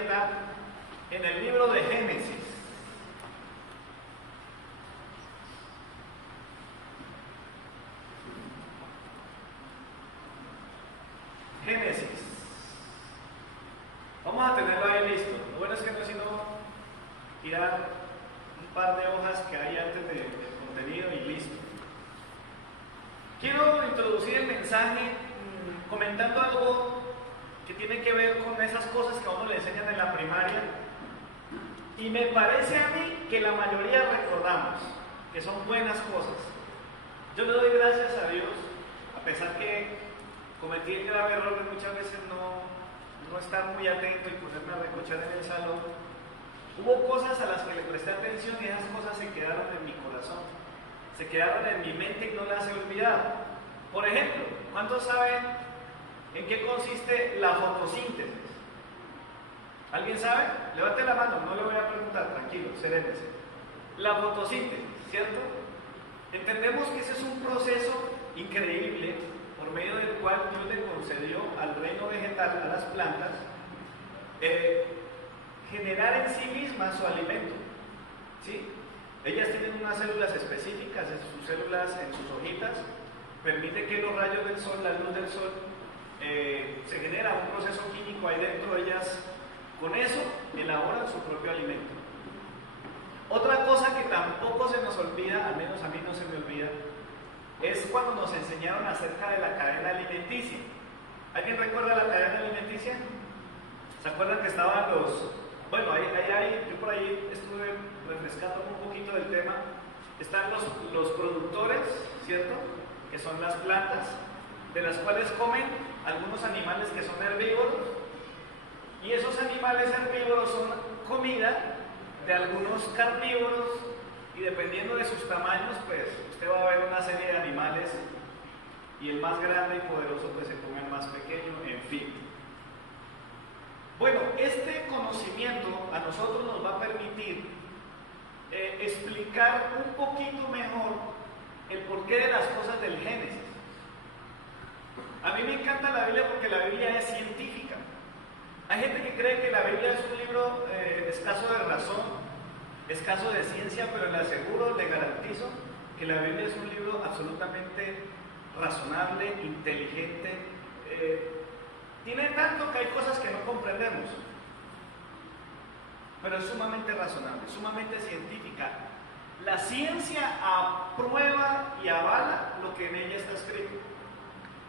abierta en el libro de Génesis. Génesis. Vamos a tenerlo ahí listo. Lo bueno es que no es sino tirar un par de hojas que hay antes del contenido y listo. Quiero introducir el mensaje comentando algo que tiene que ver con esas cosas que a uno le enseñan en la primaria, y me parece a mí que la mayoría recordamos, que son buenas cosas. Yo le doy gracias a Dios, a pesar que cometí el grave error de muchas veces no estar muy atento y ponerme a recochar en el salón. Hubo cosas a las que le presté atención y esas cosas se quedaron en mi corazón, se quedaron en mi mente y no las he olvidado. Por ejemplo, ¿cuántos saben en qué consiste la fotosíntesis? ¿Alguien sabe? Levante la mano, no le voy a preguntar, tranquilo, serénese. La fotosíntesis, ¿cierto? Entendemos que ese es un proceso increíble por medio del cual Dios le concedió al reino vegetal, a las plantas, generar en sí mismas su alimento, ¿sí? Ellas tienen unas células específicas en sus células, en sus hojitas, permite que los rayos del sol, la luz del sol, se genera un proceso químico ahí dentro, ellas con eso elaboran su propio alimento. Otra cosa que tampoco se nos olvida, al menos a mí no se me olvida, es cuando nos enseñaron acerca de la cadena alimenticia. ¿Alguien recuerda la cadena alimenticia? ¿Se acuerdan que estaban los... Bueno, yo por ahí estuve refrescando un poquito del tema. Están los productores, ¿cierto? Que son las plantas, de las cuales comen algunos animales que son herbívoros, y esos animales herbívoros son comida de algunos carnívoros, y dependiendo de sus tamaños, pues usted va a ver una serie de animales, y el más grande y poderoso pues se come el más pequeño, en fin. Bueno, este conocimiento a nosotros nos va a permitir explicar un poquito mejor el porqué de las cosas del Génesis. A mí me encanta la Biblia porque la Biblia es científica. Hay gente que cree que la Biblia es un libro escaso de razón, escaso de ciencia, pero le aseguro, le garantizo que la Biblia es un libro absolutamente razonable, inteligente. Tiene tanto que hay cosas que no comprendemos, pero es sumamente razonable, sumamente científica. La ciencia aprueba y avala lo que en ella está escrito.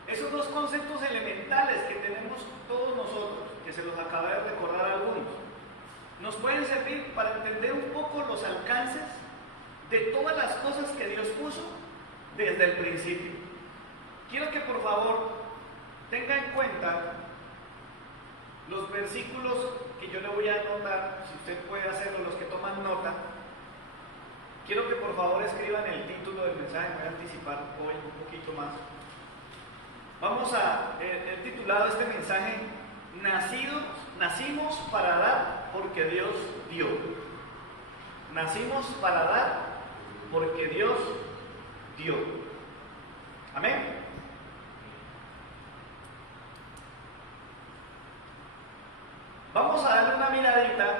Esos dos conceptos elementales que tenemos todos nosotros, que se los acabé de recordar a algunos, nos pueden servir para entender un poco los alcances de todas las cosas que Dios puso desde el principio. Quiero que por favor tenga en cuenta los versículos que yo le voy a anotar, si usted puede hacerlo, los que toman nota. Quiero que por favor escriban el título del mensaje, me voy a anticipar hoy un poquito más. Vamos a el titulado de este mensaje: nacimos para dar porque Dios dio. Nacimos para dar porque Dios dio. Amén. Vamos a darle una miradita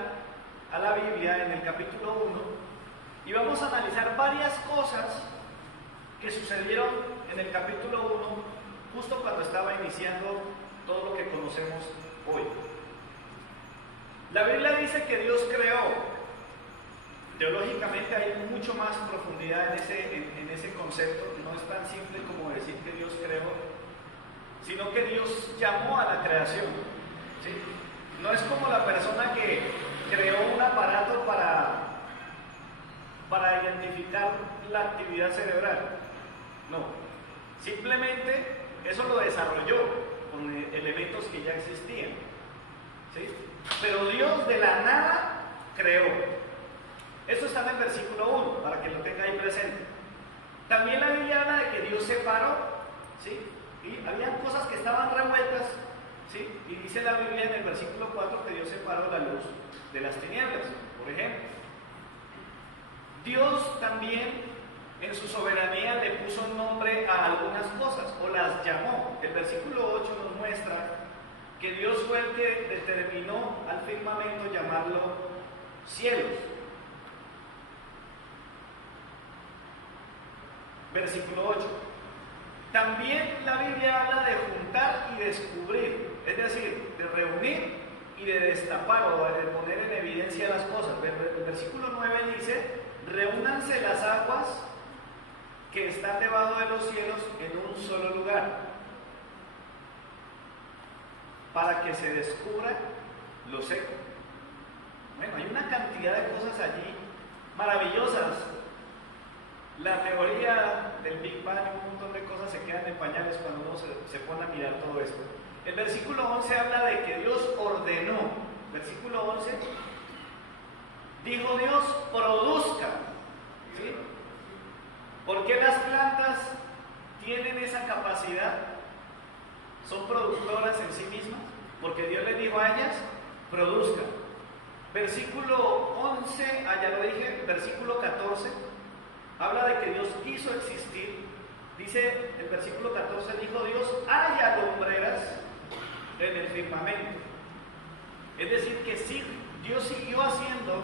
a la Biblia en el capítulo 1 y vamos a analizar varias cosas que sucedieron en el capítulo 1 justo cuando estaba iniciando todo lo que conocemos hoy. La Biblia dice que Dios creó. Teológicamente hay mucho más profundidad en ese concepto. No es tan simple como decir que Dios creó, sino que Dios llamó a la creación, ¿sí? No es como la persona que creó un aparato para identificar la actividad cerebral. No, simplemente eso lo desarrolló con elementos que ya existían, ¿sí? Pero Dios de la nada creó. Eso está en el versículo 1, para que lo tenga ahí presente. También la Biblia habla de que Dios separó, ¿sí? Y habían cosas que estaban revueltas, ¿sí? Y dice la Biblia en el versículo 4 que Dios separó la luz de las tinieblas, por ejemplo. Dios también en su soberanía le puso nombre a algunas cosas, o las llamó. El versículo 8 nos muestra que Dios fue el que determinó al firmamento llamarlo cielos. Versículo 8. También la Biblia habla de juntar y descubrir, es decir, de reunir y de destapar o de poner en evidencia las cosas. El versículo 9 dice: reúnanse las aguas que están debajo de los cielos en un solo lugar, para que se descubra lo seco. Bueno, hay una cantidad de cosas allí maravillosas. La teoría del Big Bang y un montón de cosas se quedan en pañales cuando uno se pone a mirar todo esto. El versículo 11 habla de que Dios ordenó. Versículo 11, dijo Dios: produzca. ¿Sí? ¿Por qué las plantas tienen esa capacidad? Son productoras en sí mismas, porque Dios les dijo a ellas: produzcan. Versículo 11, ya lo dije, versículo 14, habla de que Dios quiso existir. Dice el versículo 14, dijo Dios: haya lumbreras en el firmamento. Es decir, que sí, Dios siguió haciendo,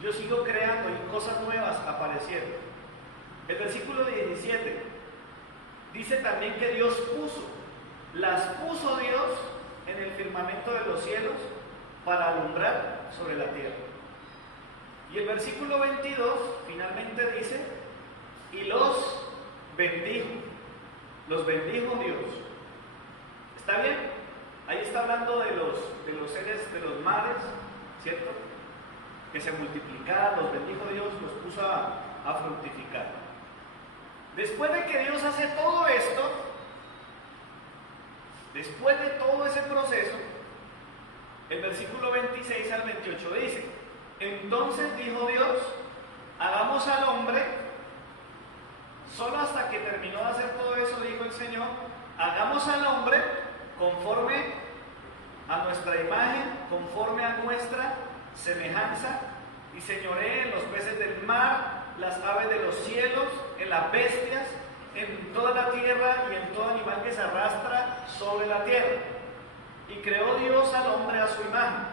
Dios siguió creando y cosas nuevas aparecieron. El versículo 17 dice también que Dios las puso Dios en el firmamento de los cielos para alumbrar sobre la tierra. Y el versículo 22 finalmente dice: y los bendijo Dios. ¿Está bien? Ahí está hablando de los seres de los mares, ¿cierto? Que se multiplicaban, los bendijo Dios, los puso a fructificar. Después de que Dios hace todo esto, después de todo ese proceso, el versículo 26 al 28 dice: entonces dijo Dios: hagamos al hombre. Solo hasta que terminó de hacer todo eso, dijo el Señor: hagamos al hombre conforme a nuestra imagen, conforme a nuestra semejanza, y señoree en los peces del mar, las aves de los cielos, en las bestias, en toda la tierra y en todo animal que se arrastra sobre la tierra. Y creó Dios al hombre a su imagen.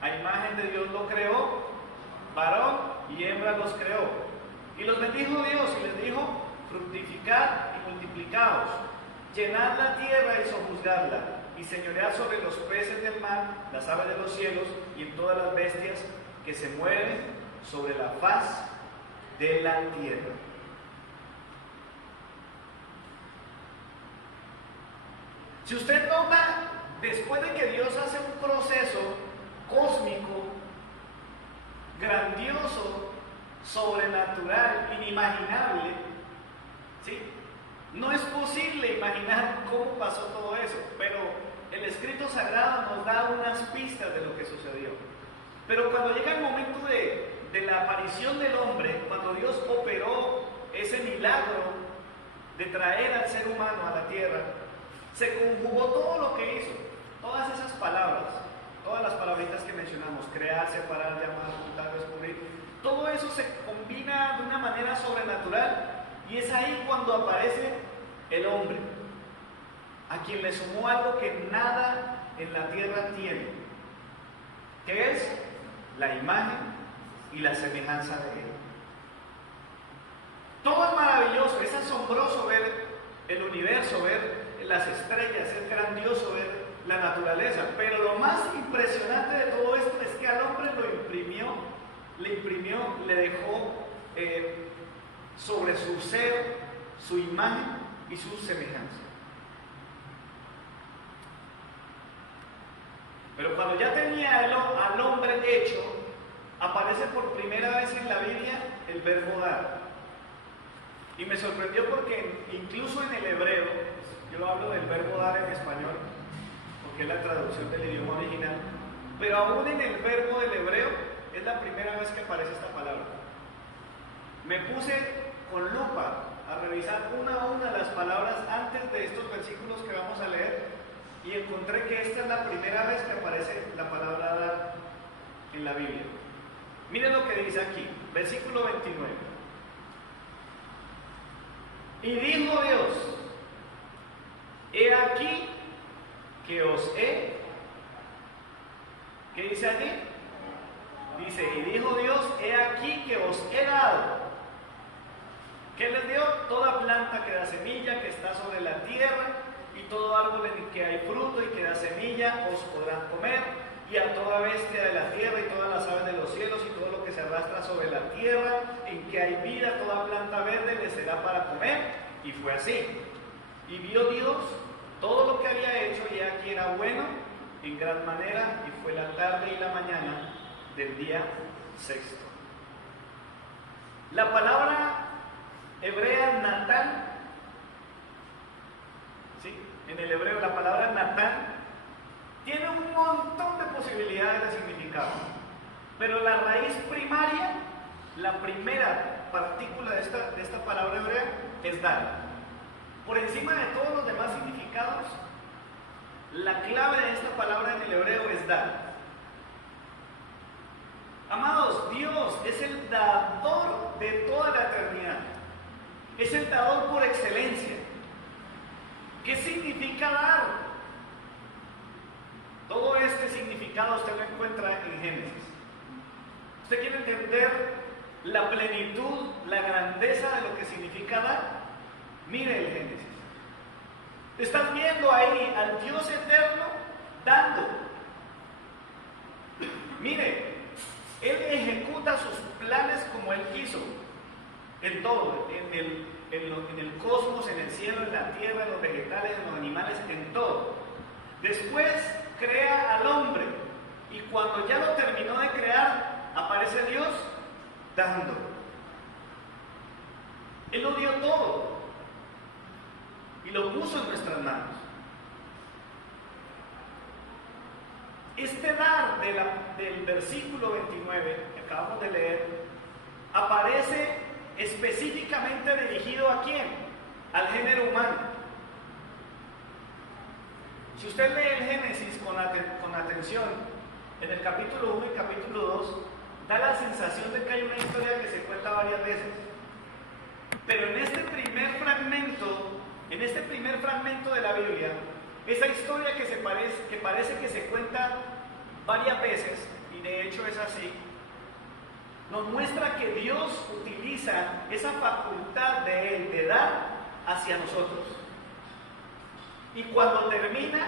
A imagen de Dios lo creó, varón y hembra los creó. Y los bendijo Dios y les dijo: fructificad y multiplicaos, llenad la tierra y sojuzgadla, y señoread sobre los peces del mar, las aves de los cielos y en todas las bestias que se mueven sobre la faz de la tierra. Si usted nota, después de que Dios hace un proceso cósmico, grandioso, sobrenatural, inimaginable, ¿sí? No es posible imaginar cómo pasó todo eso, pero el escrito sagrado nos da unas pistas de lo que sucedió. Pero cuando llega el momento de la aparición del hombre, cuando Dios operó ese milagro de traer al ser humano a la tierra, se conjugó todo lo que hizo, todas esas palabras, todas las palabritas que mencionamos: crear, separar, llamar, juntar, descubrir. Todo eso se combina de una manera sobrenatural, y es ahí cuando aparece el hombre, a quien le sumó algo que nada en la tierra tiene, que es la imagen y la semejanza de él. Todo es maravilloso, es asombroso ver el universo, ver las estrellas, es grandioso ver la naturaleza, pero lo más impresionante de todo esto es que al hombre le dejó sobre su ser, su imagen y su semejanza. Pero cuando ya tenía al hombre hecho, aparece por primera vez en la Biblia el verbo dar. Y me sorprendió porque incluso en el hebreo, yo hablo del verbo dar en español, porque es la traducción del idioma original, pero aún en el verbo del hebreo es la primera vez que aparece esta palabra. Me puse con lupa a revisar una a una las palabras antes de estos versículos que vamos a leer, y encontré que esta es la primera vez que aparece la palabra dar en la Biblia. Miren lo que dice aquí, versículo 29. Y dijo Dios: he aquí que os he ¿Qué dice allí? Dice, y dijo Dios, he aquí que os he dado. ¿Qué les dio? Toda planta que da semilla, que está sobre la tierra, y todo árbol en que hay fruto y que da semilla, os podrán comer, y a toda bestia de la tierra, y todas las aves de los cielos, y todo lo que se arrastra sobre la tierra, en que hay vida, toda planta verde les será para comer. Y fue así. Y vio Dios todo lo que había hecho, y aquí era bueno en gran manera, y fue la tarde y la mañana del día sexto. La palabra hebrea Natán, ¿sí? En el hebreo la palabra Natán tiene un montón de posibilidades de significado, pero la raíz primaria, la primera partícula de esta palabra hebrea es dar. Por encima de todos los demás significados, la clave de esta palabra en el hebreo es dar. Amados, Dios es el dador de toda la eternidad. Es el dador por excelencia. ¿Qué significa dar? Todo este significado usted lo encuentra en Génesis. ¿Usted quiere entender la plenitud, la grandeza de lo que significa dar? Mire el Génesis. Estás viendo ahí al Dios eterno dando. Mire, Él ejecuta sus planes como Él quiso. En todo, en el cosmos, en el cielo, en la tierra, en los vegetales, en los animales, en todo. Después crea al hombre, y cuando ya lo terminó de crear, aparece Dios dando. Él lo dio todo y lo puso en nuestras manos. Este dar del versículo 29 que acabamos de leer aparece específicamente dirigido ¿a quién? Al género humano. Si usted lee el Génesis con atención, en el capítulo 1 y capítulo 2, da la sensación de que hay una historia que se cuenta varias veces. Pero en este primer fragmento de la Biblia, esa historia que parece que se cuenta varias veces, y de hecho es así, nos muestra que Dios utiliza esa facultad de Él de dar hacia nosotros. Y cuando termina,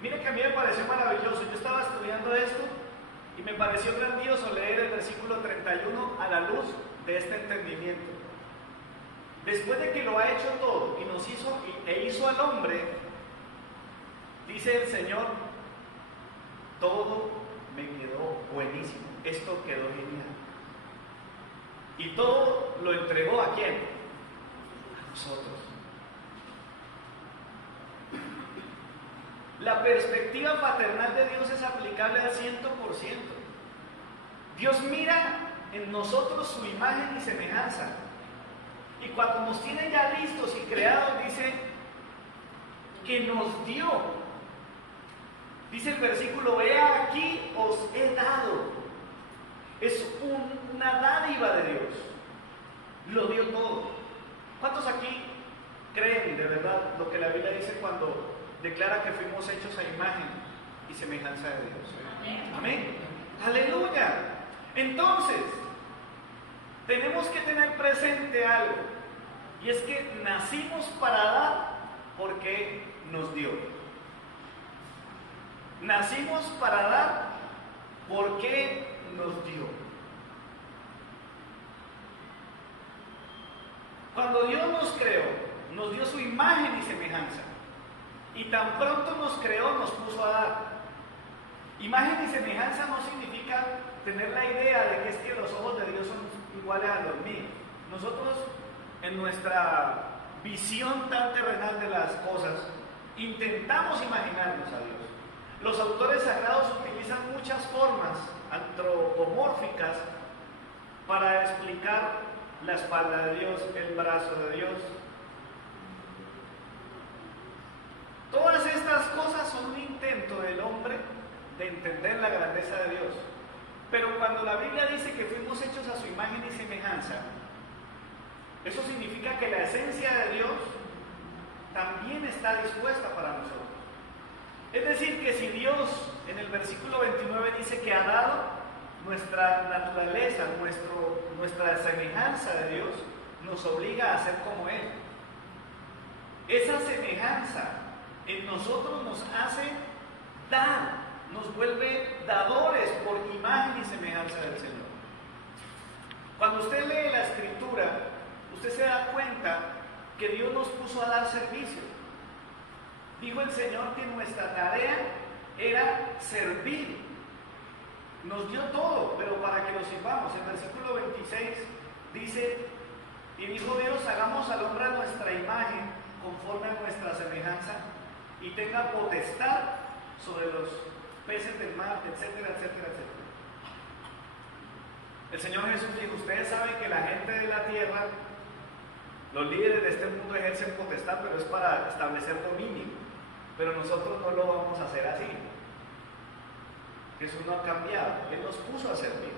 mire que a mí me pareció maravilloso. Yo estaba estudiando esto y me pareció grandioso leer el versículo 31 a la luz de este entendimiento. Después de que lo ha hecho todo y nos hizo al hombre, dice el Señor, todo me quedó buenísimo, esto quedó genial. Y todo lo entregó ¿a quién? A nosotros. La perspectiva paternal de Dios es aplicable al 100%. Dios mira en nosotros su imagen y semejanza. Y cuando nos tiene ya listos y creados, dice que nos dio. Dice el versículo, he aquí os he dado. Es una dádiva de Dios. Lo dio todo. ¿Cuántos aquí creen de verdad lo que la Biblia dice cuando declara que fuimos hechos a imagen y semejanza de Dios? Amén. Amén. Aleluya. Entonces, tenemos que tener presente algo, y es que nacimos para dar porque nos dio. Nacimos para dar porque nos dio. Cuando Dios nos creó, nos dio su imagen y semejanza. Y tan pronto nos creó, nos puso a dar. Imagen y semejanza no significa tener la idea de que es que los ojos de Dios son iguales a los míos. Nosotros, en nuestra visión tan terrenal de las cosas, intentamos imaginarnos a Dios. Los autores sagrados utilizan muchas formas antropomórficas para explicar la espalda de Dios, el brazo de Dios. Todas estas cosas son un intento del hombre de entender la grandeza de Dios. Pero cuando la Biblia dice que fuimos hechos a su imagen y semejanza, eso significa que la esencia de Dios también está dispuesta para nosotros. Es decir, que si Dios en el versículo 29 dice que ha dado nuestra naturaleza, nuestra semejanza de Dios, nos obliga a ser como Él. Esa semejanza en nosotros nos hace dar, nos vuelve dadores por imagen y semejanza del Señor. Cuando usted lee la Escritura, usted se da cuenta que Dios nos puso a dar servicio. Dijo el Señor que nuestra tarea era servir. Nos dio todo, pero para que lo sirvamos. El versículo 26 dice: y dijo Dios, hagamos al hombre a nuestra imagen, conforme a nuestra semejanza, y tenga potestad sobre los peces del mar, etcétera, etcétera, etcétera. El Señor Jesús dijo: ustedes saben que la gente de la tierra, los líderes de este mundo ejercen potestad, pero es para establecer dominio. Pero nosotros no lo vamos a hacer así. Jesús no ha cambiado. Él nos puso a servir.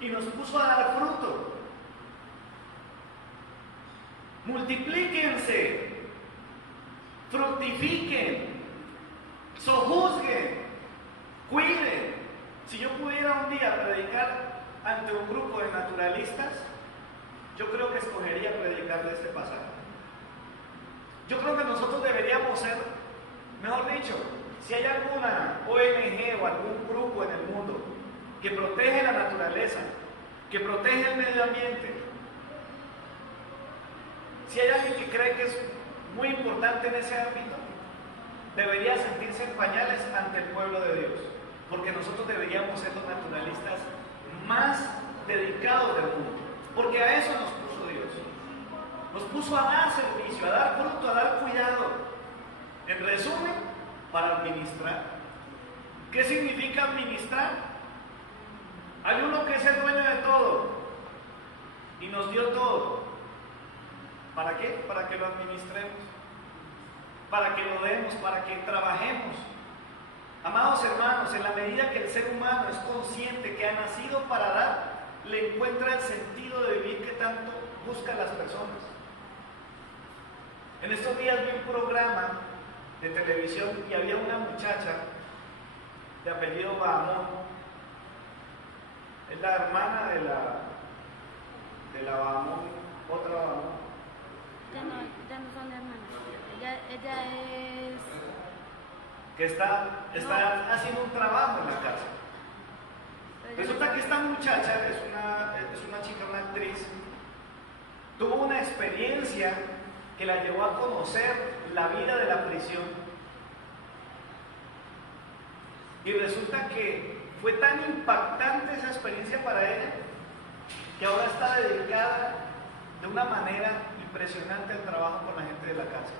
Y nos puso a dar fruto. Multiplíquense, fructifiquen, sojuzguen, cuiden. Si yo pudiera un día predicar ante un grupo de naturalistas, yo creo que escogería predicar de este pasaje. Yo creo que nosotros deberíamos ser, mejor dicho, si hay alguna ONG o algún grupo en el mundo que protege la naturaleza, que protege el medio ambiente, si hay alguien que cree que es muy importante en ese ámbito, debería sentirse en pañales ante el pueblo de Dios, porque nosotros deberíamos ser los naturalistas más dedicados del mundo, porque a eso nos puso Dios. Nos puso a dar servicio, a dar fruto, a dar cuidado. En resumen, para administrar. ¿Qué significa administrar? Hay uno que es el dueño de todo y nos dio todo. ¿Para qué? Para que lo administremos, para que lo demos, para que trabajemos. Amados hermanos, en la medida que el ser humano es consciente que ha nacido para dar, le encuentra el sentido de vivir que tanto buscan las personas. En estos días vi un programa de televisión y había una muchacha de apellido Bahamón. Es la hermana de la Bahamón, otra Bahamón. Ya no son hermanas. Ella es... que está haciendo un trabajo en la casa. Resulta que esta muchacha es una chica, una actriz, tuvo una experiencia que la llevó a conocer la vida de la prisión. Y resulta que fue tan impactante esa experiencia para ella, que ahora está dedicada de una manera impresionante al trabajo con la gente de la casa.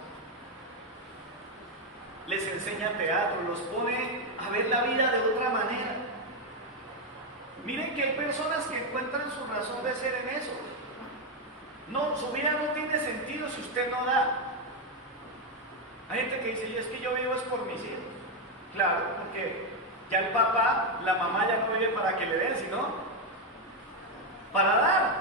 Les enseña teatro, los pone a ver la vida de otra manera. Miren que hay personas que encuentran su razón de ser en eso. No, su vida no tiene sentido si usted no da. Hay gente que dice: es que yo vivo es por mis hijos. Claro, porque ya el papá, la mamá ya no vive para que le den, sino para dar.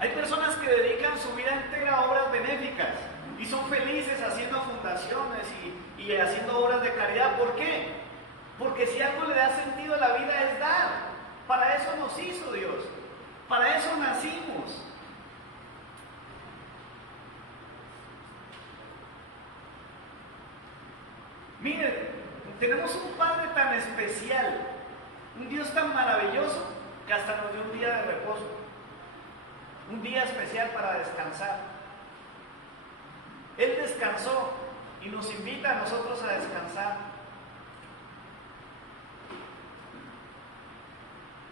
Hay personas que dedican su vida entera a obras benéficas y son felices haciendo fundaciones y haciendo obras de caridad. ¿Por qué? Porque si algo le da sentido a la vida es dar. Para eso nos hizo Dios. Para eso nacimos. Miren, tenemos un Padre tan especial, un Dios tan maravilloso, que hasta nos dio un día de reposo, un día especial para descansar. Él descansó y nos invita a nosotros a descansar.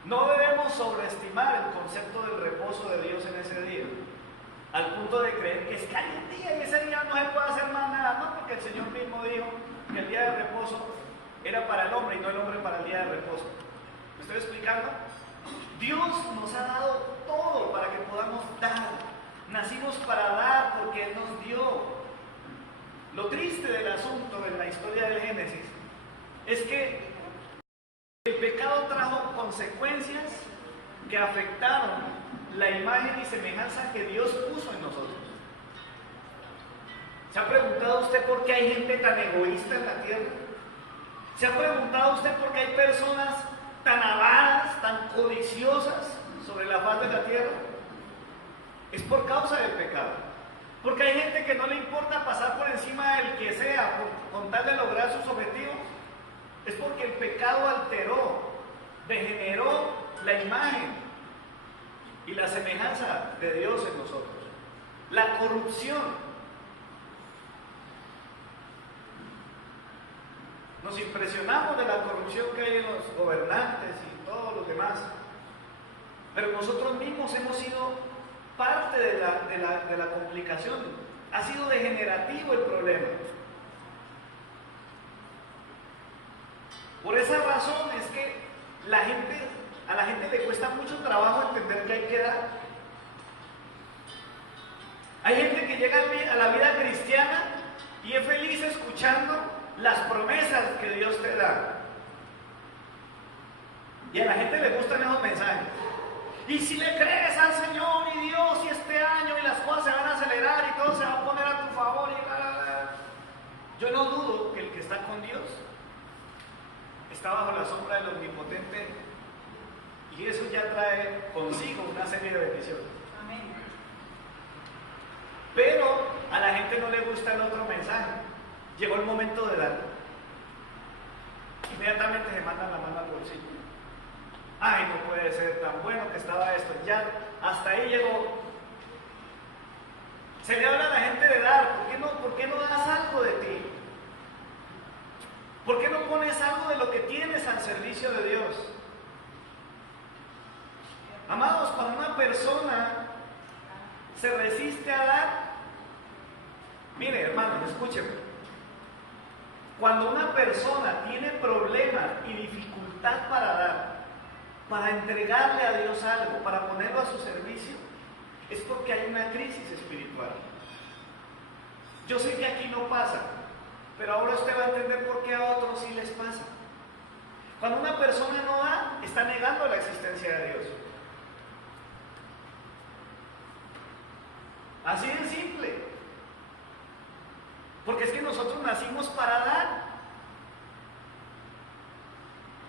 No debemos sobreestimar el concepto del reposo de Dios en ese día, al punto de creer que es que hay un día y ese día no se puede hacer más nada. No, porque el Señor mismo dijo que el día de reposo era para el hombre y no el hombre para el día de reposo. ¿Me estoy explicando? Dios nos ha dado todo para que podamos dar. Nacimos para dar porque Él nos dio. Lo triste del asunto en la historia del Génesis es que el pecado trajo consecuencias que afectaron la imagen y semejanza que Dios puso en nosotros. ¿Se ha preguntado usted por qué hay gente tan egoísta en la tierra? ¿Se ha preguntado usted por qué hay personas tan avaras, tan codiciosas sobre la faz de la tierra? Es por causa del pecado. Porque hay gente que no le importa pasar por encima del que sea con tal de lograr sus objetivos. Es porque el pecado alteró, degeneró la imagen y la semejanza de Dios en nosotros. La corrupción. Nos impresionamos de la corrupción que hay en los gobernantes y todos los demás. Pero nosotros mismos hemos sido parte de la complicación. Ha sido degenerativo el problema. Por esa razón es que a la gente le cuesta mucho trabajo entender que hay que dar. Hay gente que llega a la vida cristiana y es feliz escuchando las promesas que Dios te da. Y a la gente le gustan esos mensajes. Y si le crees al Señor y Dios y este año y las cosas se van a acelerar y todo se va a poner a tu favor y bla, bla, bla. Yo no dudo que el que está con Dios está bajo la sombra del Omnipotente y eso ya trae consigo una serie de bendiciones. Amén. Pero a la gente no le gusta el otro mensaje. Llegó el momento de dar. Inmediatamente se mandan la mano al bolsillo. Ay, no puede ser tan bueno que estaba esto. Ya, hasta ahí llegó. Se le habla a la gente de dar. ¿Por qué no das algo de ti? ¿Por qué no pones algo de lo que tienes al servicio de Dios? Amados, cuando una persona se resiste a dar, mire hermanos, escúcheme. Cuando una persona tiene problemas y dificultad para dar, para entregarle a Dios algo, para ponerlo a su servicio, es porque hay una crisis espiritual. Yo sé que aquí no pasa, pero ahora usted va a entender por qué a otros sí les pasa. Cuando una persona no da, está negando la existencia de Dios. Así de simple. Porque es que nosotros nacimos para dar.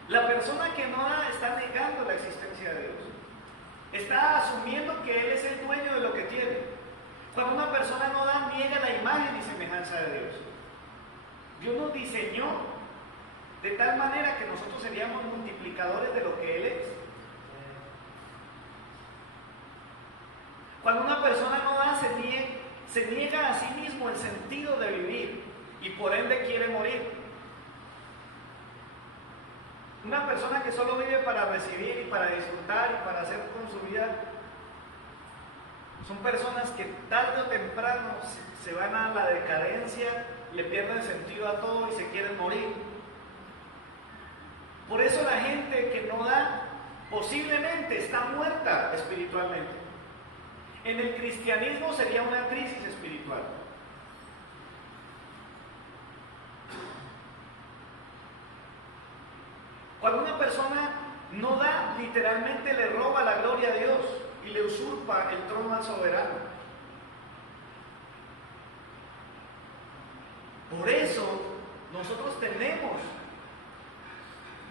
La persona que no da está negando la existencia de Dios. Está asumiendo que Él es el dueño de lo que tiene. Cuando una persona no da, niega la imagen y semejanza de Dios. Dios nos diseñó de tal manera que nosotros seríamos multiplicadores de lo que Él es. Cuando una persona no da, se niega a sí mismo el sentido de vivir y por ende quiere morir. Una persona que solo vive para recibir y para disfrutar y para hacer con su vida, son personas que tarde o temprano se van a la decadencia, le pierden sentido a todo y se quieren morir. Por eso la gente que no da posiblemente está muerta espiritualmente. En el cristianismo sería una crisis espiritual. Cuando una persona no da, literalmente le roba la gloria a Dios y le usurpa el trono al soberano. Por eso nosotros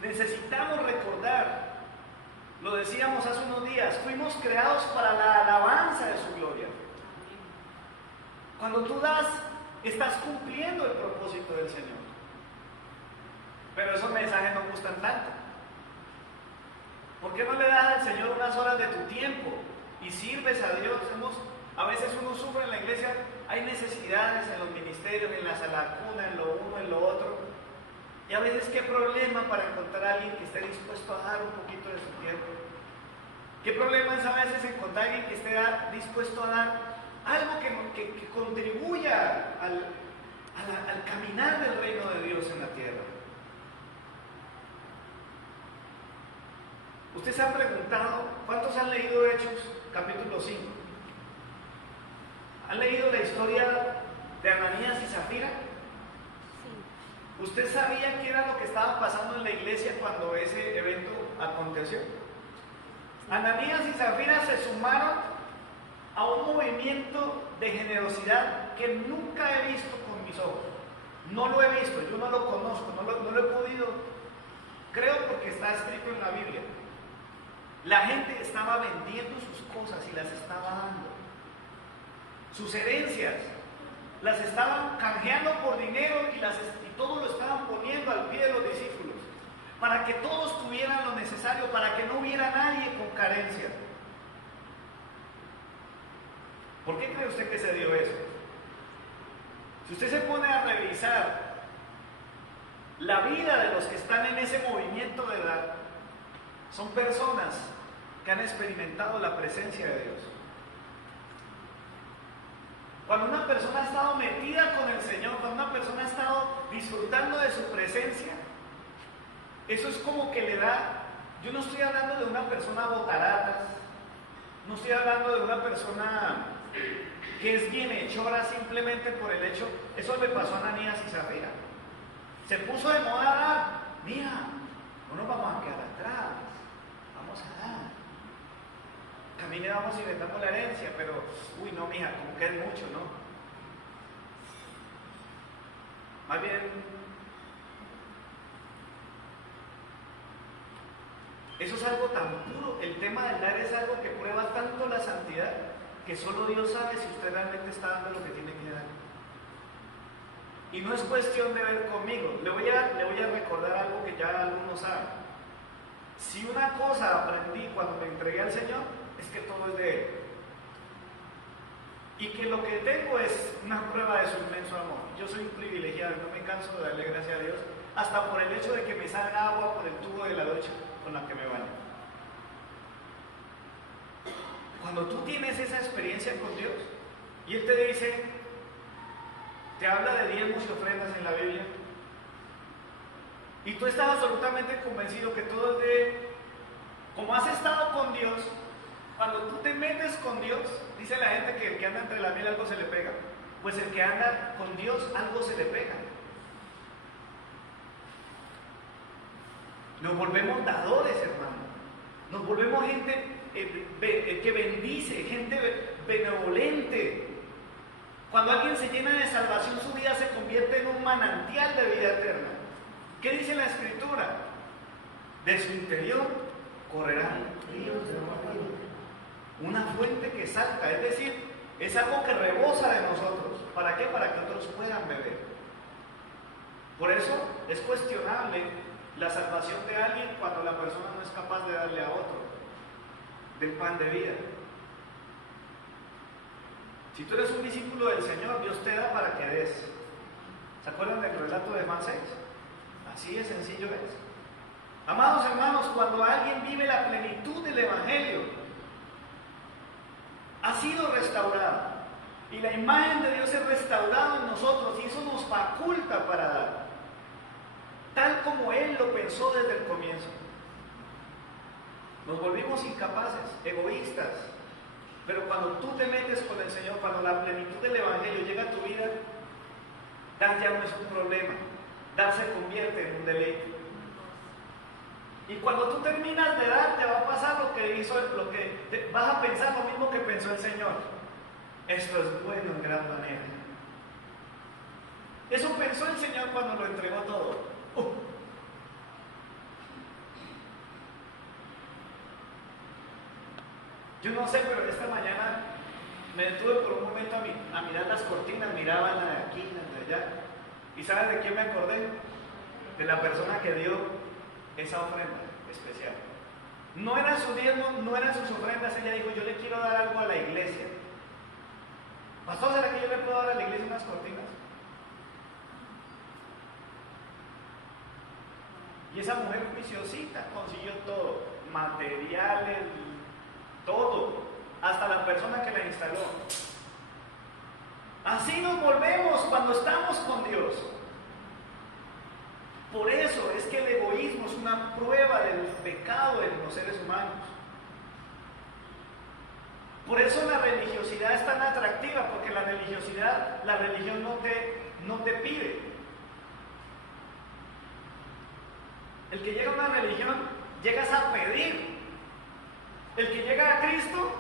necesitamos recordar, lo decíamos hace unos días, fuimos creados para la alabanza de su gloria. Cuando tú das, estás cumpliendo el propósito del Señor. Pero esos mensajes no gustan tanto. ¿Por qué no le das al Señor unas horas de tu tiempo y sirves a Dios? A veces uno sufre en la iglesia, hay necesidades en los ministerios, en la sala cuna, en lo uno, en lo otro. Y a veces qué problema para encontrar a alguien que esté dispuesto a dar un poquito de su tiempo. ¿Qué problema es a veces encontrar a alguien que esté dispuesto a dar algo que contribuya al caminar del reino de Dios en la tierra? ¿Usted se ha preguntado cuántos han leído Hechos capítulo 5? ¿Han leído la historia de Ananías y Zafira? Sí. ¿Usted sabía qué era lo que estaba pasando en la iglesia cuando ese evento aconteció? Ananías y Zafira se sumaron a un movimiento movimiento de generosidad que nunca he visto con mis ojos. No lo he visto, yo no lo conozco, no lo he podido. Creo porque está escrito en la Biblia. La gente estaba vendiendo sus cosas y las estaba dando. Sus herencias las estaban canjeando por dinero y todo lo estaban poniendo al pie de los discípulos, para que todos tuvieran lo necesario, para que no hubiera nadie con carencia. ¿Por qué cree usted que se dio eso? Si usted se pone a revisar la vida de los que están en ese movimiento de dar, son personas que han experimentado la presencia de Dios. Cuando una persona ha estado metida con el Señor, cuando una persona ha estado disfrutando de su presencia, eso es como que le da. Yo no estoy hablando de una persona botaratas, no estoy hablando de una persona que es bienhechora simplemente por el hecho. Eso le pasó a Ananías y Zafira. Se puso de moda dar. Mira, no nos vamos a quedar atrás, vamos a dar. Camine, vamos y vendamos la herencia, pero, uy, no, mija, como que es mucho, ¿no? Más bien, eso es algo tan puro. El tema del dar es algo que prueba tanto la santidad que solo Dios sabe si usted realmente está dando lo que tiene que dar. Y no es cuestión de ver conmigo. Le voy a recordar algo que ya algunos saben. Si una cosa aprendí cuando me entregué al Señor, es que todo es de Él. Y que lo que tengo es una prueba de su inmenso amor. Yo soy un privilegiado y no me canso de darle gracias a Dios, hasta por el hecho de que me salga agua por el tubo de la ducha con la que me baño. Cuando tú tienes esa experiencia con Dios y Él te dice, te habla de diezmos y ofrendas en la Biblia, y tú estás absolutamente convencido que todo es de Él, como has estado con Dios, cuando tú te metes con Dios, dice la gente que el que anda entre la miel algo se le pega. Pues el que anda con Dios algo se le pega. Nos volvemos dadores, hermano. Nos volvemos gente que bendice, gente benevolente. Cuando alguien se llena de salvación, su vida se convierte en un manantial de vida eterna. ¿Qué dice la Escritura? De su interior correrán ríos de agua viva. Una fuente que salta, es decir, es algo que rebosa de nosotros. ¿Para qué? Para que otros puedan beber. Por eso es cuestionable la salvación de alguien cuando la persona no es capaz de darle a otro del pan de vida. Si tú eres un discípulo del Señor, Dios te da para que des. ¿Se acuerdan del relato de Juan 6? Así de sencillo es. Amados hermanos, cuando alguien vive la plenitud del Evangelio, ha sido restaurado y la imagen de Dios es restaurada en nosotros y eso nos faculta para dar, tal como Él lo pensó desde el comienzo. Nos volvimos incapaces, egoístas, pero cuando tú te metes con el Señor, cuando la plenitud del Evangelio llega a tu vida, dar ya no es un problema, dar se convierte en un deleite. Y cuando tú terminas de dar, te va a pasar vas a pensar lo mismo que pensó el Señor. Esto es bueno en gran manera. Eso pensó el Señor cuando lo entregó todo. Yo no sé, pero esta mañana me detuve por un momento a mirar las cortinas, miraba la de aquí, la de allá. ¿Y sabes de quién me acordé? De la persona que dio esa ofrenda especial. No eran sus diezmos, no eran sus ofrendas. Ella dijo, yo le quiero dar algo a la iglesia. Pastor, ¿será que yo le puedo dar a la iglesia unas cortinas? Y esa mujer juiciosita consiguió todo, materiales, todo, hasta la persona que la instaló. Así nos volvemos cuando estamos con Dios. Por eso es que el egoísmo es una prueba del pecado en los seres humanos. Por eso la religiosidad es tan atractiva, porque la religión no te pide. El que llega a una religión, llegas a pedir. El que llega a Cristo,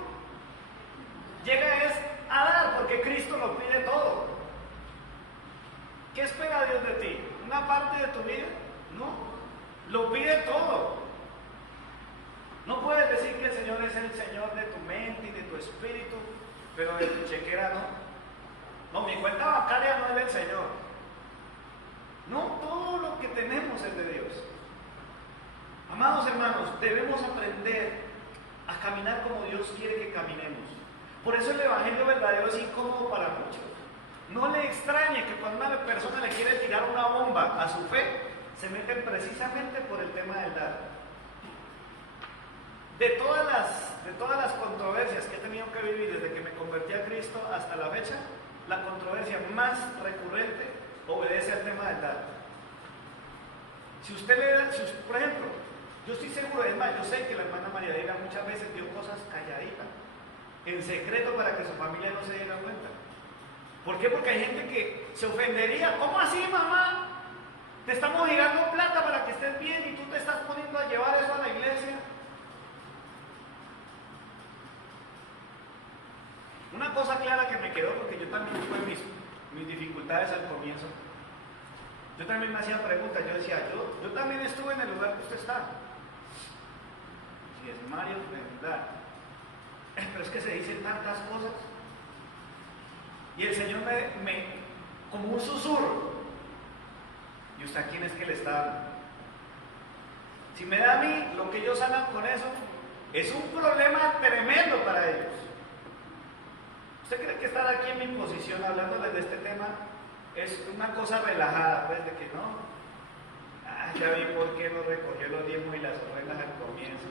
llega es a Cristo lo pide todo. ¿Qué espera Dios de ti? ¿Una parte de tu vida? No, lo pide todo. No puedes decir que el Señor es el Señor de tu mente y de tu espíritu, pero de tu chequera no. No, mi cuenta bancaria no es del Señor. No, todo lo que tenemos es de Dios. Amados hermanos, debemos aprender a caminar como Dios quiere que caminemos. Por eso el evangelio verdadero es incómodo para muchos. No le extrañe que cuando una persona le quiere tirar una bomba a su fe, se meten precisamente por el tema del dar. De todas las controversias que he tenido que vivir desde que me convertí a Cristo hasta la fecha, la controversia más recurrente obedece al tema del dar. Si usted le da, por ejemplo, yo estoy seguro, es más, yo sé que la hermana María Deira muchas veces dio cosas calladitas, en secreto, para que su familia no se diera cuenta. ¿Por qué? Porque hay gente que se ofendería. ¿Cómo así, mamá? Te estamos girando plata para que estés bien y tú te estás poniendo a llevar eso a la iglesia. Una cosa clara que me quedó, porque yo también tuve mis dificultades al comienzo. Yo también me hacía preguntas, yo decía, yo también estuve en el lugar que usted está. Si es Mario, ¿verdad? Pero es que se dicen tantas cosas. Y el Señor me como un susurro. ¿Y usted a quién es que le está dando? Si me da a mí, lo que ellos hagan con eso, es un problema tremendo para ellos. ¿Usted cree que estar aquí en mi posición hablándoles de este tema es una cosa relajada? Pues de que no, ya vi por qué no recogió los diezmos y las ofrendas al comienzo.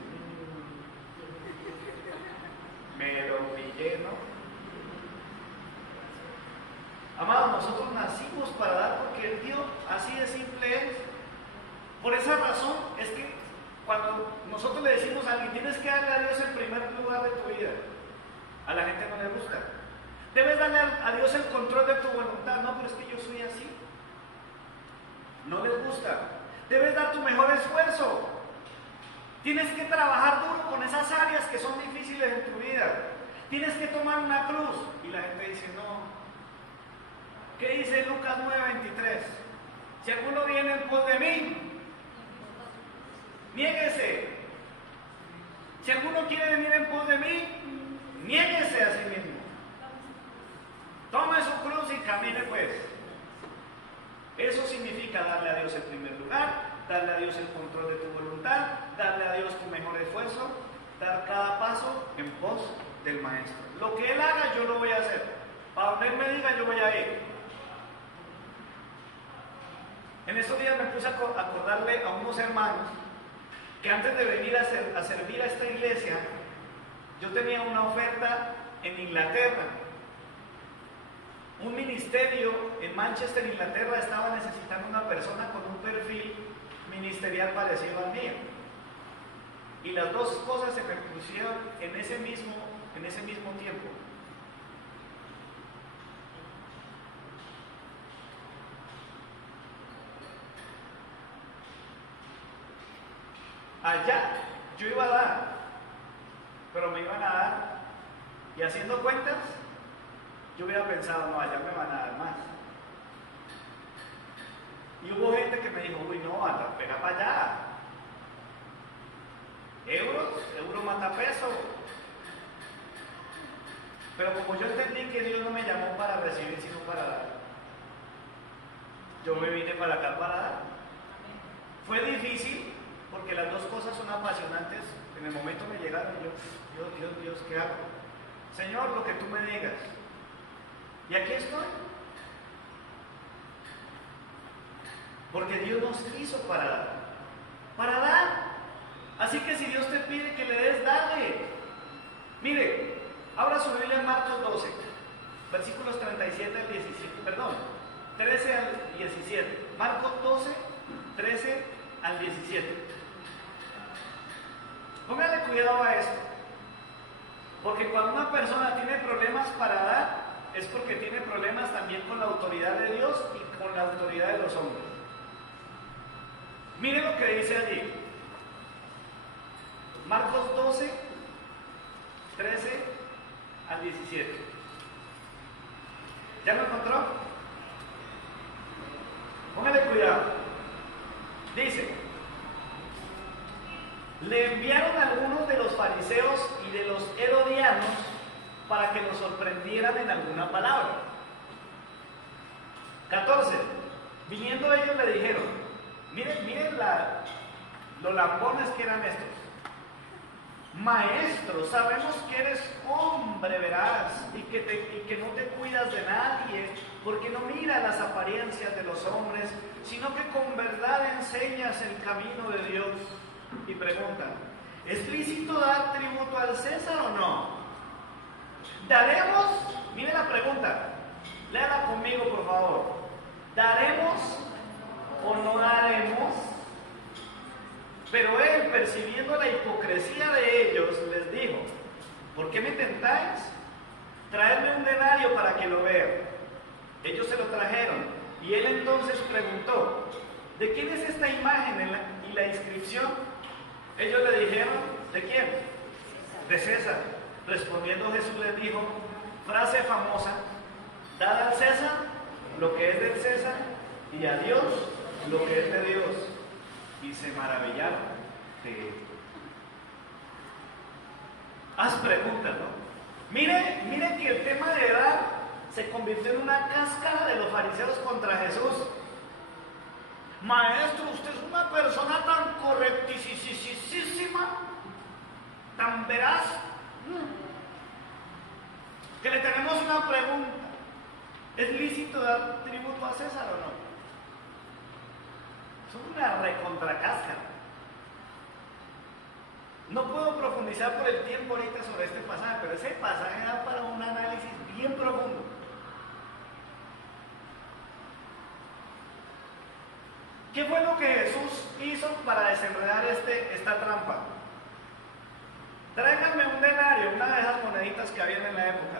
Me lo pillé, ¿no? Amados, nosotros nacimos para dar porque Él dio, así de simple es. Por esa razón es que cuando nosotros le decimos a alguien, tienes que darle a Dios el primer lugar de tu vida, a la gente no le gusta. Debes darle a Dios el control de tu voluntad. No, pero es que yo soy así. No les gusta. Debes dar tu mejor esfuerzo. Tienes que trabajar duro con esas áreas que son difíciles en tu vida. Tienes que tomar una cruz. Y la gente dice, no. ¿Qué dice Lucas 9:23? Si alguno viene en pos de mí, niéguese. Si alguno quiere venir en pos de mí, niéguese a sí mismo. Tome su cruz y camine pues. Eso significa darle a Dios el primer lugar, darle a Dios el control de tu voluntad, darle a Dios tu mejor esfuerzo, dar cada paso en pos del Maestro. Lo que Él haga, yo lo voy a hacer. Para donde Él me diga, yo voy a ir. En estos días me puse a acordarle a unos hermanos que antes de venir a servir a esta iglesia, yo tenía una oferta en Inglaterra. Un ministerio en Manchester, Inglaterra, estaba necesitando una persona con un perfil ministerial parecido al mío. Y las dos cosas se me pusieron en ese mismo tiempo. Allá yo iba a dar, pero me iban a dar, y haciendo cuentas, yo hubiera pensado, no, allá me van a dar más. Y hubo gente que me dijo, uy, no, anda, pega para allá. Euro mata peso. Pero como yo entendí que Dios no me llamó para recibir, sino para dar, yo me vine para acá para dar. Fue difícil, porque las dos cosas son apasionantes. En el momento me llegaron y yo, Dios, ¿qué hago? Señor, lo que tú me digas. Y aquí estoy. Porque Dios nos hizo para dar. Para dar. Así que si Dios te pide que le des, dale. Mire, abra su Biblia en Marcos 12, versículos 37 al 17, perdón, 13 al 17. Marcos 12, 13 al 17. Póngale cuidado a esto. Porque cuando una persona tiene problemas para dar, es porque tiene problemas también con la autoridad de Dios y con la autoridad de los hombres. Mire lo que dice allí. Marcos 12, 13 al 17. ¿Ya lo encontró? Póngale cuidado. Dice, le enviaron a algunos de los fariseos y de los herodianos para que los sorprendieran en alguna palabra. 14. Viniendo ellos le dijeron, miren los lambones que eran estos. Maestro, sabemos que eres hombre veraz y que no te cuidas de nadie, porque no miras las apariencias de los hombres, sino que con verdad enseñas el camino de Dios. Y pregunta, ¿es lícito dar tributo al César o no? ¿Daremos? Mire la pregunta, léala conmigo por favor. ¿Daremos o no daremos? Pero él, percibiendo la hipocresía de ellos, les dijo, ¿por qué me tentáis? Traedme un denario para que lo vea. Ellos se lo trajeron, y él entonces preguntó, ¿de quién es esta imagen y la inscripción? Ellos le dijeron, ¿de quién? De César. Respondiendo Jesús les dijo, frase famosa, dad al César lo que es del César, y a Dios lo que es de Dios. Y se maravillaron de él. Haz preguntas, ¿no? Mire que el tema de edad se convirtió en una cáscara de los fariseos contra Jesús. Maestro, usted es una persona tan correctísima, tan veraz, que le tenemos una pregunta. ¿Es lícito dar tributo a César o no? Son una recontracáscara. No puedo profundizar por el tiempo ahorita sobre este pasaje, pero ese pasaje da para un análisis bien profundo. ¿Qué fue lo que Jesús hizo para desenredar esta trampa? Tráiganme un denario, una de esas moneditas que habían en la época.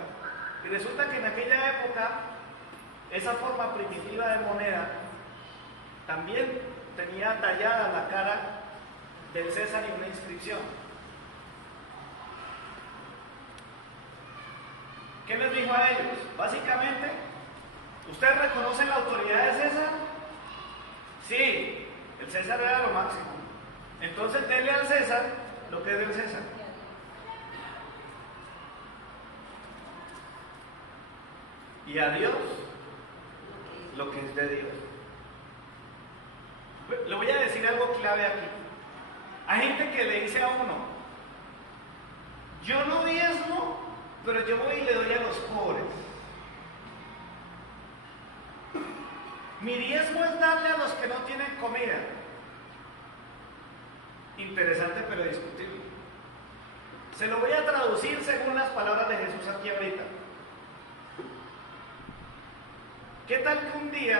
Y resulta que en aquella época, esa forma primitiva de moneda también tenía tallada la cara del César y una inscripción. ¿Qué les dijo a ellos? Básicamente, ¿ustedes reconocen la autoridad de César? Sí, el César era lo máximo. Entonces denle al César lo que es del César. Y a Dios lo que es de Dios. Le voy a decir algo clave aquí. Hay gente que le dice a uno, yo no diezmo, pero yo voy y le doy a los pobres. Mi diezmo es darle a los que no tienen comida. Interesante pero discutible. Se lo voy a traducir según las palabras de Jesús aquí ahorita. ¿Qué tal que un día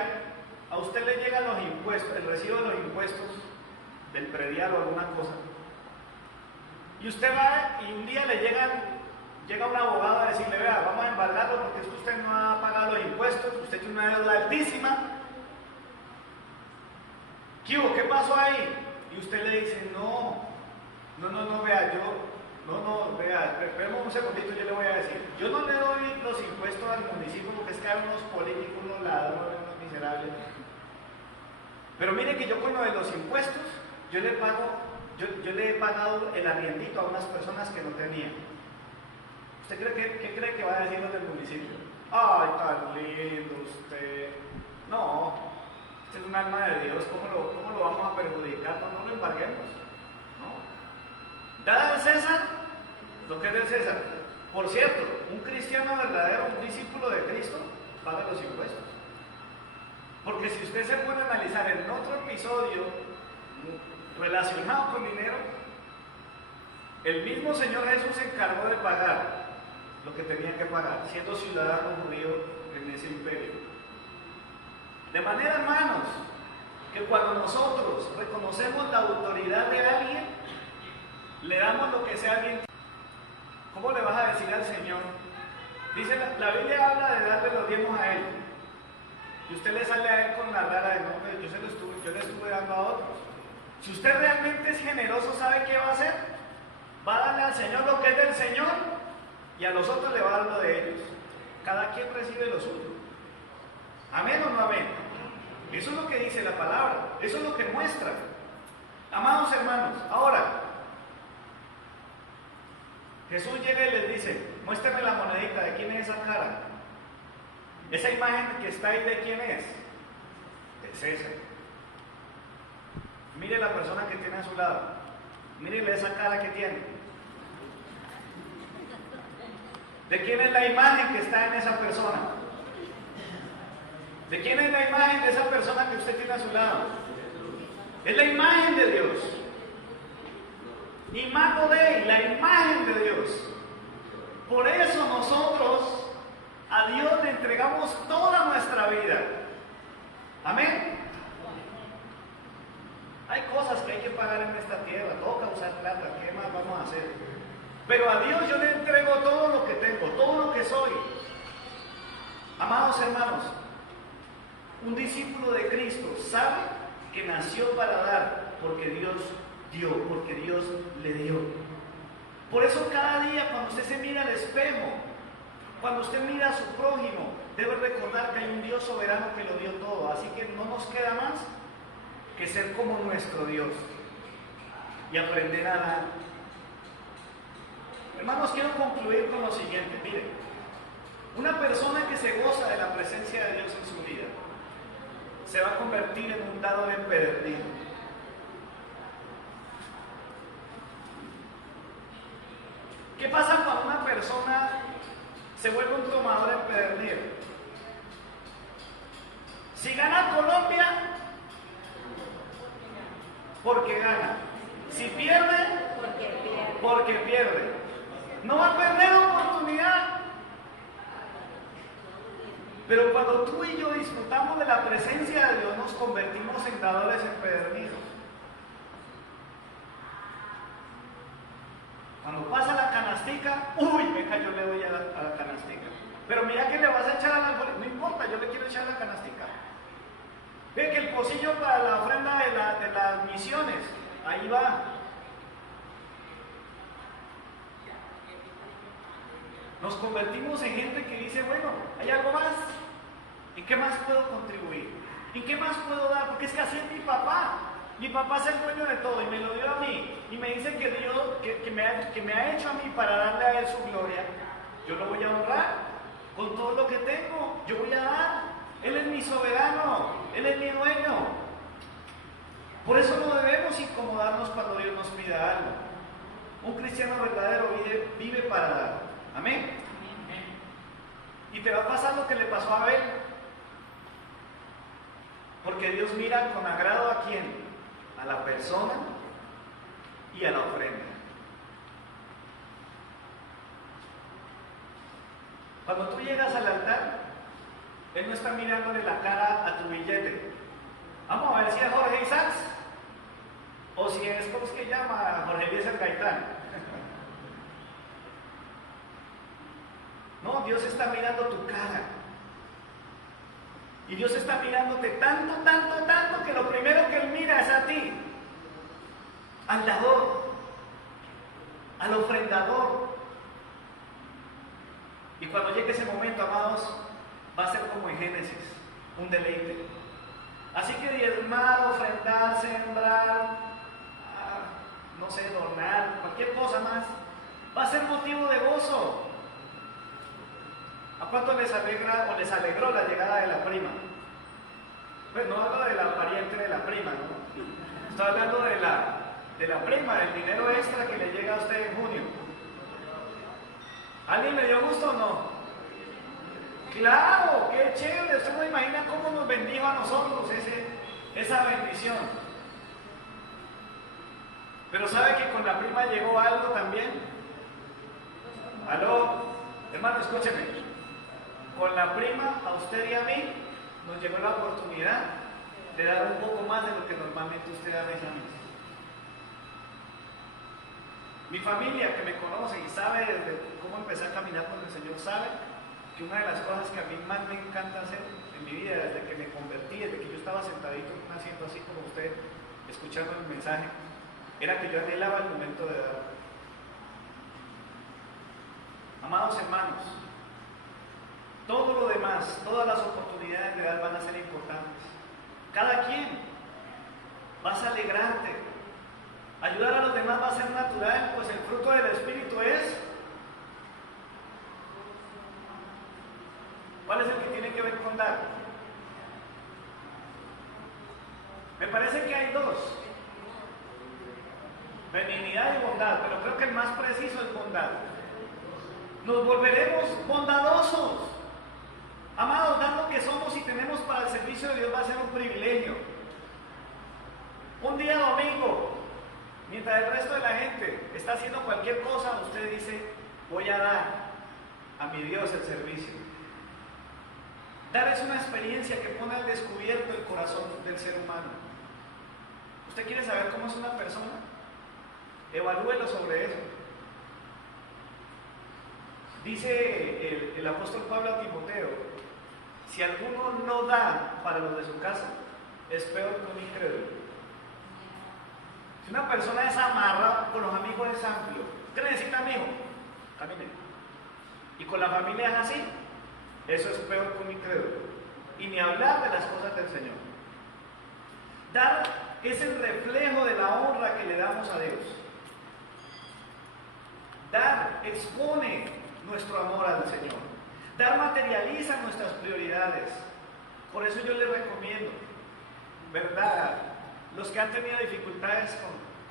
a usted le llegan los impuestos, el recibo de los impuestos del predial o alguna cosa, y usted va y un día le llega un abogado a decirle, vea, vamos a embargarlo porque es que usted no ha pagado los impuestos, usted tiene una deuda altísima? ¿Qué hubo? ¿Qué pasó ahí? Y usted le dice, no, vea, vea, espérame un segundito, yo le voy a decir, yo no le doy los impuestos al municipio porque es que hay unos políticos, unos ladrones, unos miserables. Pero mire que yo con lo de los impuestos, yo le he pagado el arriendito a unas personas que no tenían. ¿Usted qué cree que va a decir los del municipio? Ay, tan lindo usted. No, usted es un alma de Dios, ¿cómo lo vamos a perjudicar? No lo embarguemos. ¿No? Dad al César lo que es del César. Por cierto, un cristiano verdadero, un discípulo de Cristo, paga los impuestos. Porque si usted se puede analizar en otro episodio relacionado con dinero, el mismo Señor Jesús se encargó de pagar lo que tenía que pagar, siendo ciudadano judío en ese imperio. De manera, hermanos, que cuando nosotros reconocemos la autoridad de alguien, le damos lo que sea alguien. ¿Cómo le vas a decir al Señor? Dice, la Biblia habla de darle los diezmos a Él. Y usted le sale a Él con la rara de nombre, yo le estuve dando a otros. Si usted realmente es generoso, ¿sabe qué va a hacer? Va a darle al Señor lo que es del Señor y a los otros le va a dar lo de ellos. Cada quien recibe lo suyo. ¿Amén o no amén? Eso es lo que dice la palabra, eso es lo que muestra. Amados hermanos, ahora, Jesús llega y les dice, muéstrame la monedita, ¿de quién es esa cara? Esa imagen que está ahí, ¿de quién es? De César. Mire la persona que tiene a su lado, mírele esa cara que tiene. ¿De quién es la imagen que está en esa persona? ¿De quién es la imagen de esa persona que usted tiene a su lado? Es la imagen de Dios. Imago Dei, la imagen de Dios. Por eso nosotros a Dios le entregamos toda nuestra vida. Amén. Hay cosas que hay que pagar en esta tierra, toca usar plata, ¿qué más vamos a hacer? Pero a Dios yo le entrego todo lo que tengo, todo lo que soy. Amados hermanos, un discípulo de Cristo sabe que nació para dar, porque Dios dio, porque Dios le dio. Por eso cada día cuando usted se mira al espejo, cuando usted mira a su prójimo, debe recordar que hay un Dios soberano que lo dio todo. Así que no nos queda más que ser como nuestro Dios y aprender a dar. Hermanos, quiero concluir con lo siguiente. Miren, una persona que se goza de la presencia de Dios en su vida se va a convertir en un dador empedernido. ¿Qué pasa cuando una persona se vuelve un tomador empedernido? Si gana Colombia, porque gana. Si pierde, porque pierde. No va a perder oportunidad. Pero cuando tú y yo disfrutamos de la presencia de Dios, nos convertimos en dadores empedernidos. Cuando pasa la canastica, uy, venga, yo le doy a la canastica. Pero mira que le vas a echar al árbol, no importa, yo le quiero echar a la canastica. Ve que el pocillo para la ofrenda de las misiones, ahí va. Nos convertimos en gente que dice, bueno, ¿hay algo más? ¿En qué más puedo contribuir? ¿En qué más puedo dar? Porque es que así es mi papá. Mi papá es el dueño de todo y me lo dio a mí. Y me dice que Dios, que me ha hecho a mí para darle a Él su gloria. Yo lo voy a honrar con todo lo que tengo. Yo voy a dar. Él es mi soberano. Él es mi dueño. Por eso no debemos incomodarnos cuando Dios nos pida algo. Un cristiano verdadero vive para dar. Amén. Y te va a pasar lo que le pasó a Abel. Porque Dios mira con agrado a quién. A la persona y a la ofrenda. Cuando tú llegas al altar, Él no está mirándole la cara a tu billete. Vamos a ver si es Jorge Isaacs o si es, ¿cómo es que llama? Jorge Eliezer Gaitán. No, Dios está mirando tu cara. Y Dios está mirándote tanto, tanto, tanto, que lo primero que Él mira es a ti, al dador, al ofrendador. Y cuando llegue ese momento, amados, va a ser como en Génesis, un deleite. Así que diezmar, ofrendar, sembrar, no sé, donar, cualquier cosa más, va a ser motivo de gozo. ¿A cuánto les alegra o les alegró la llegada de la prima? Pues no hablo de la pariente de la prima, ¿no? Estoy hablando de la prima, del dinero extra que le llega a usted en junio. ¿Alguien le dio gusto o no? ¡Claro! ¡Qué chévere! Usted no imagina cómo nos bendijo a nosotros esa bendición. Pero ¿sabe que con la prima llegó algo también? ¿Aló? Hermano, escúcheme. Con la prima, a usted y a mí, nos llegó la oportunidad de dar un poco más de lo que normalmente usted da mes a mes. Mi familia, que me conoce y sabe desde cómo empecé a caminar con el Señor, sabe que una de las cosas que a mí más me encanta hacer en mi vida, desde que me convertí, desde que yo estaba sentadito en un asiento así como usted, escuchando el mensaje, era que yo anhelaba el momento de dar. Amados hermanos, demás, todas las oportunidades de dar van a ser importantes. Cada quien, vas a alegrarte. Ayudar a los demás va a ser natural, pues el fruto del Espíritu es... ¿Cuál es el que tiene que ver con dar? Me parece que hay dos: benignidad y bondad, pero creo que el más preciso es bondad. Nos volveremos bondadosos. Amados, dar lo que somos y tenemos para el servicio de Dios va a ser un privilegio. Un día domingo, mientras el resto de la gente está haciendo cualquier cosa, usted dice: voy a dar a mi Dios el servicio. Dar es una experiencia que pone al descubierto el corazón del ser humano. ¿Usted quiere saber cómo es una persona? Evalúelo sobre eso. Dice el apóstol Pablo a Timoteo: si alguno no da para los de su casa, es peor que un incrédulo. Si una persona es amarra, con los amigos es amplio. ¿Qué necesita, amigo? Camine. Y con la familia es así. Eso es peor que un incrédulo. Y ni hablar de las cosas del Señor. Dar es el reflejo de la honra que le damos a Dios. Dar expone nuestro amor al Señor. Dar materializa nuestras prioridades. Por eso yo les recomiendo, ¿verdad? Los que han tenido dificultades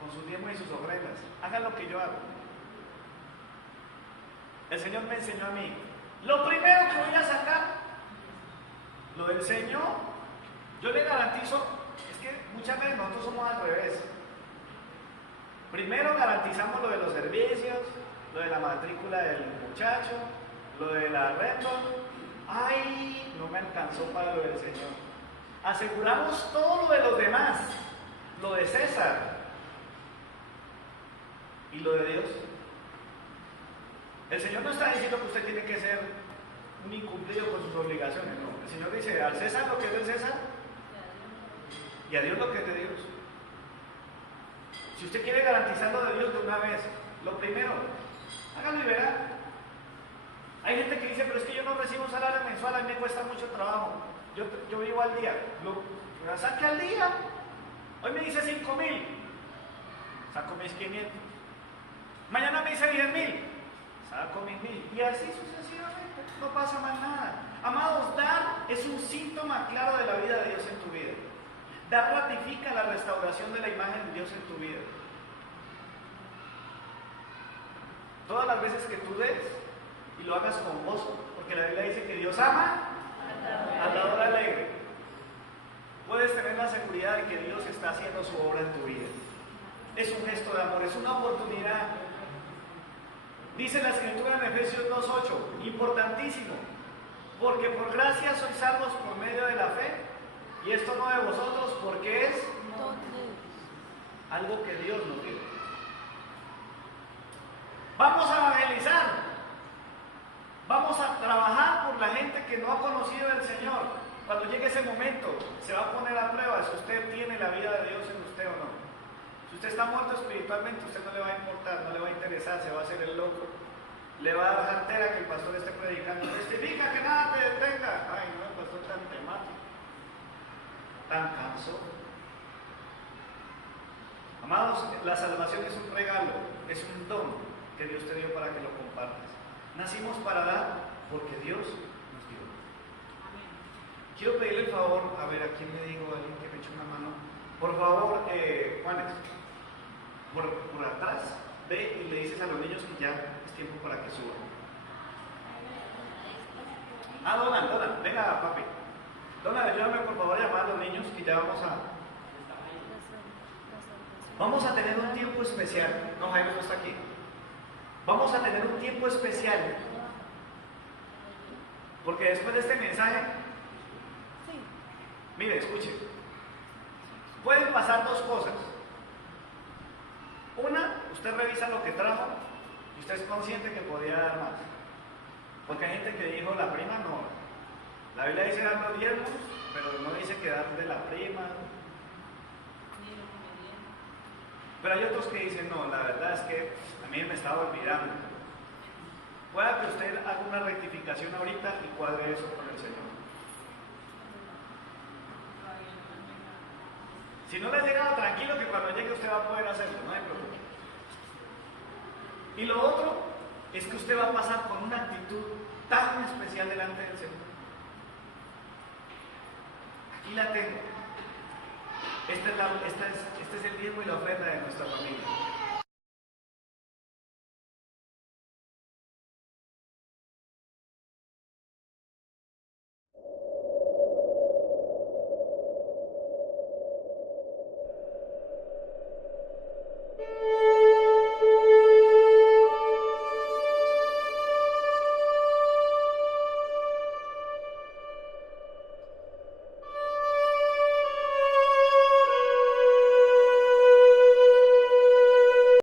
con sus diezmos y sus ofrendas, hagan lo que yo hago. El Señor me enseñó a mí: lo primero que voy a sacar, lo del Señor. Yo le garantizo, es que muchas veces nosotros somos al revés. Primero garantizamos lo de los servicios, lo de la matrícula del muchacho, lo del arrendo. Ay, no me alcanzó para lo del Señor. Aseguramos todo lo de los demás, lo de César y lo de Dios. El Señor no está diciendo que usted tiene que ser un incumplido con sus obligaciones, no. El Señor dice: al César lo que es del César y a Dios lo que es de Dios. Si usted quiere garantizar lo de Dios de una vez, lo primero, hágalo liberar. Hay gente que dice: pero es que yo no recibo un salario mensual, a mí me cuesta mucho trabajo, yo vivo al día. Lo saque al día. Hoy me dice 5,000, saco mis 500. Mañana me dice 10,000, saco mis 1,000. Y así sucesivamente, no pasa más nada. Amados, dar es un síntoma claro de la vida de Dios en tu vida. Dar ratifica la restauración de la imagen de Dios en tu vida. Todas las veces que tú des y lo hagas con gozo, porque la Biblia dice que Dios ama al dador alegre, puedes tener la seguridad de que Dios está haciendo su obra en tu vida. Es un gesto de amor, es una oportunidad. Dice la Escritura en Efesios 2:8, importantísimo: porque por gracia sois salvos por medio de la fe, y esto no de vosotros, porque es algo que Dios nos dio. Vamos a evangelizar, vamos a trabajar por la gente que no ha conocido al Señor. Cuando llegue ese momento, se va a poner a prueba si usted tiene la vida de Dios en usted o no. Si usted está muerto espiritualmente, a usted no le va a importar, no le va a interesar, se va a hacer el loco. Le va a dar jartera que el pastor esté predicando. Testifica que nada te detenga. Ay, no, el pastor tan temático, tan cansado. Amados, la salvación es un regalo, es un don que Dios te dio para que lo compartas. Nacimos para dar porque Dios nos dio. Quiero pedirle el favor, a ver, ¿a quién le digo? ¿A alguien que me eche una mano? Por favor, Juanes, por atrás, ve y le dices a los niños que ya es tiempo para que suban. Donald, venga, papi. Donald, ayúdame por favor a llamar a los niños que ya vamos a tener un tiempo especial. No, Jaime no está aquí. Vamos a tener un tiempo especial, porque después de este mensaje, mire, escuche, pueden pasar dos cosas. Una, usted revisa lo que trajo y usted es consciente que podía dar más, porque hay gente que dijo: la prima no. La Biblia dice dar los diezmos, pero no dice que dar de la prima. Pero hay otros que dicen: no, la verdad es que a mí me estaba olvidando. Pueda que usted haga una rectificación ahorita y cuadre eso con el Señor. Si no le ha llegado, tranquilo que cuando llegue usted va a poder hacerlo, no hay problema. Y lo otro es que usted va a pasar con una actitud tan especial delante del Señor. Aquí la tengo. Este es el diezmo y la ofrenda de nuestra familia.